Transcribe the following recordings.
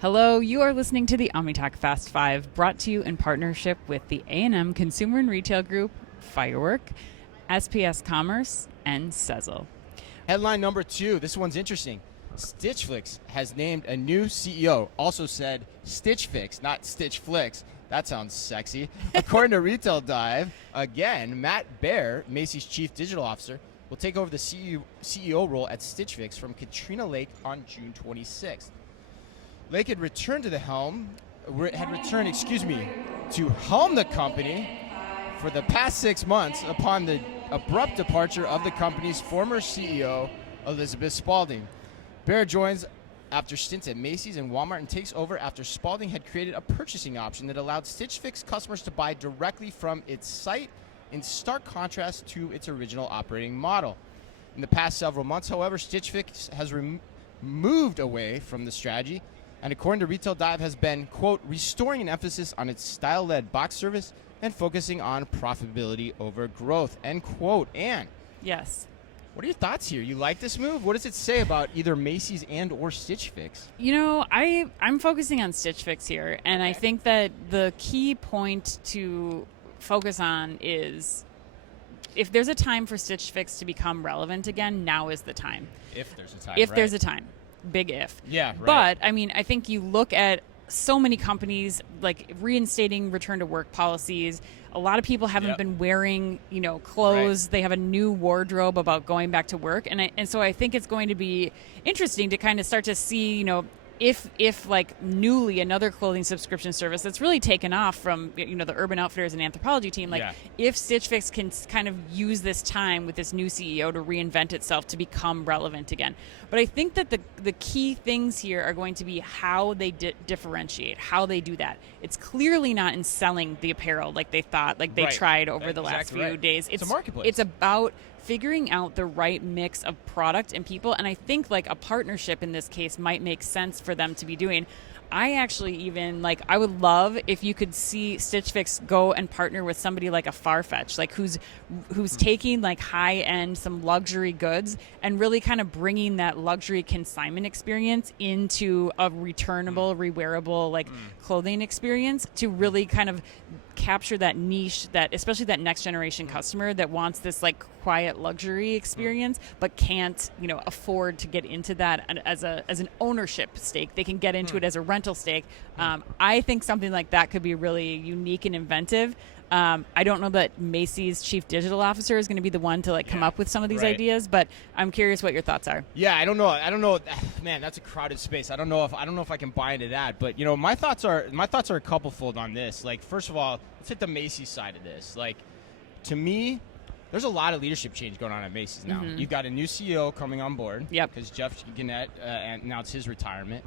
Hello, you are listening to the OmniTalk Fast 5, brought to you in partnership with the A&M Consumer and Retail Group, Firework, SPS Commerce, and Sezzle. Headline number 2. This one's interesting. Stitch Fix has named a new CEO. Also said Stitch Fix, not Stitch Flicks. That sounds sexy. According to Retail Dive, again, Matt Baer, Macy's Chief Digital Officer, will take over the CEO role at Stitch Fix from Katrina Lake on June 26th. Lake had returned to the helm, to helm the company for the past 6 months upon the abrupt departure of the company's former CEO, Elizabeth Spaulding. Baer joins after stints at Macy's and Walmart and takes over after Spaulding had created a purchasing option that allowed Stitch Fix customers to buy directly from its site, in stark contrast to its original operating model. In the past several months, however, Stitch Fix has moved away from the strategy, and according to Retail Dive, has been, quote, restoring an emphasis on its style-led box service and focusing on profitability over growth, end quote. Ann. Yes. What are your thoughts here? You like this move? What does it say about either Macy's and or Stitch Fix? You know, I'm focusing on Stitch Fix here, and I think that the key point to focus on is if there's a time for Stitch Fix to become relevant again, now is the time. If there's a time, If right. there's a time. Big if. Yeah, right. But, I mean, I think you look at so many companies like reinstating return to work policies. A lot of people haven't been wearing, clothes. Right. They have a new wardrobe about going back to work. And so I think it's going to be interesting to kind of start to see, if like newly another clothing subscription service that's really taken off from the Urban Outfitters and Anthropologie team, if Stitch Fix can kind of use this time with this new CEO to reinvent itself to become relevant again. But I think that the key things here are going to be how they differentiate, how they do that. It's clearly not in selling the apparel like they thought, like they tried over the last few days. It's a marketplace. It's about figuring out the right mix of product and people, and I think like a partnership in this case might make sense for them to be doing. I actually even I would love if you could see Stitch Fix go and partner with somebody like a Farfetch, like who's taking like high end, some luxury goods and really kind of bringing that luxury consignment experience into a returnable, rewearable clothing experience to really kind of capture that niche, that especially that next generation customer that wants this quiet luxury experience but can't afford to get into that as an ownership stake. They can get into it as a rental stake. I think something like that could be really unique and inventive. I don't know that Macy's Chief Digital Officer is going to be the one to come up with some of these ideas, but I'm curious what your thoughts are. Yeah, I don't know. Man, that's a crowded space. I don't know if I can buy into that. But my thoughts are a couple-fold on this. First of all, let's hit the Macy's side of this. To me, there's a lot of leadership change going on at Macy's now. Mm-hmm. You've got a new CEO coming on board. Yep. Because Jeff Gannett announced his retirement.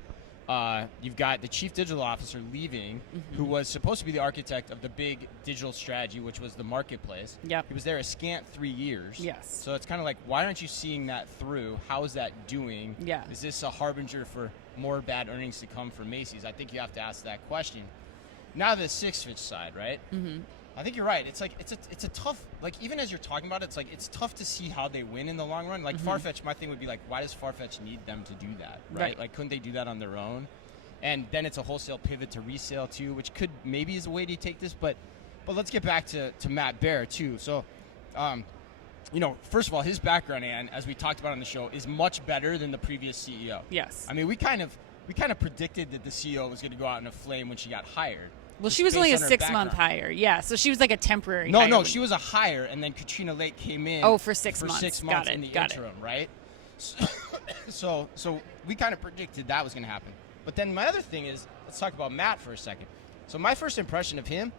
You've got the chief digital officer leaving, who was supposed to be the architect of the big digital strategy, which was the marketplace. Yep. He was there a scant 3 years. Yes. So it's kind of why aren't you seeing that through? How is that doing? Yeah. Is this a harbinger for more bad earnings to come from Macy's? I think you have to ask that question. Now the Stitch Fix side, right? Mm-hmm. I think you're right. It's it's a tough, even as you're talking about it, it's tough to see how they win in the long run. Farfetch, my thing would be why does Farfetch need them to do that, right? Couldn't they do that on their own? And then it's a wholesale pivot to resale too, which could maybe is a way to take this, but let's get back to Matt Baer too. So, first of all, his background, Ann, as we talked about on the show, is much better than the previous CEO. Yes. I mean, we kind of predicted that the CEO was going to go out in a flame when she got hired. Well, she was only a 6-month hire. Yeah, so she was like a temporary hire. No, she was a hire, and then Katrina Lake came in. Oh, for 6 months. For 6 months in the interim, right? So we kind of predicted that was going to happen. But then my other thing is, let's talk about Matt for a second. So my first impression of him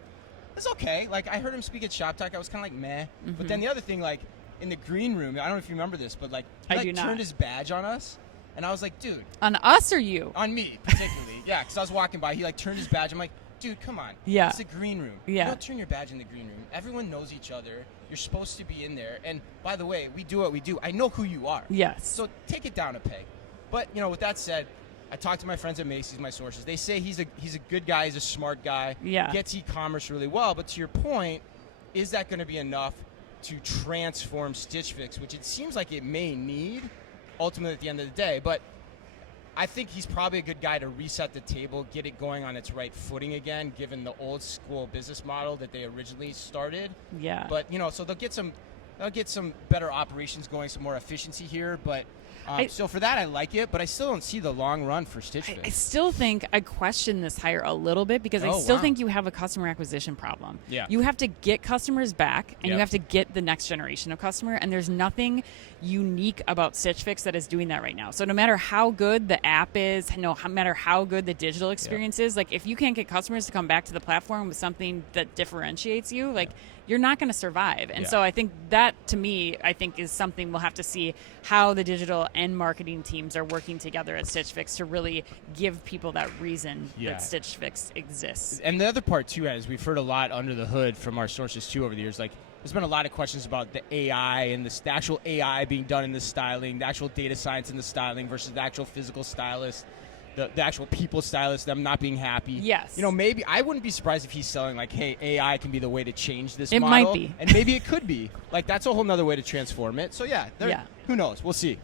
is okay. I heard him speak at Shop Talk. I was kind of meh. Mm-hmm. But then the other thing, in the green room, I don't know if you remember this, but he turned his badge on us. And I was like, dude. On us or you? On me, particularly. Yeah, because I was walking by. He turned his badge. I'm like, dude, come on. Yeah. It's a green room. Yeah. You don't turn your badge in the green room. Everyone knows each other. You're supposed to be in there. And by the way, we do what we do. I know who you are. Yes. So take it down a peg. But, with that said, I talked to my friends at Macy's, my sources. They say he's a good guy. He's a smart guy. Yeah. Gets e-commerce really well. But to your point, is that going to be enough to transform Stitch Fix, which it seems like it may need ultimately at the end of the day. But I think he's probably a good guy to reset the table, get it going on its right footing again, given the old school business model that they originally started. Yeah. But so they'll get some better operations going, some more efficiency here. But so for that, I like it, but I still don't see the long run for Stitch Fix. I still think I question this hire a little bit because I still think you have a customer acquisition problem. Yeah. You have to get customers back, and Yep. you have to get the next generation of customer, and there's nothing unique about Stitch Fix that is doing that right now. So no matter how good the app is, no matter how good the digital experience is, like if you can't get customers to come back to the platform with something that differentiates you, like you're not going to survive. And so I think that, to me, I think is something we'll have to see how the digital and marketing teams are working together at Stitch Fix to really give people that reason that Stitch Fix exists. And the other part, too, is we've heard a lot under the hood from our sources, too, over the years. Like, there's been a lot of questions about the AI and the actual AI being done in the styling, the actual data science in the styling versus the actual physical stylist. The actual people stylist, them not being happy. Yes. Maybe I wouldn't be surprised if he's selling like, hey, AI can be the way to change this It model. might be. And maybe it could be. Like, that's a whole nother way to transform it. So, who knows? We'll see.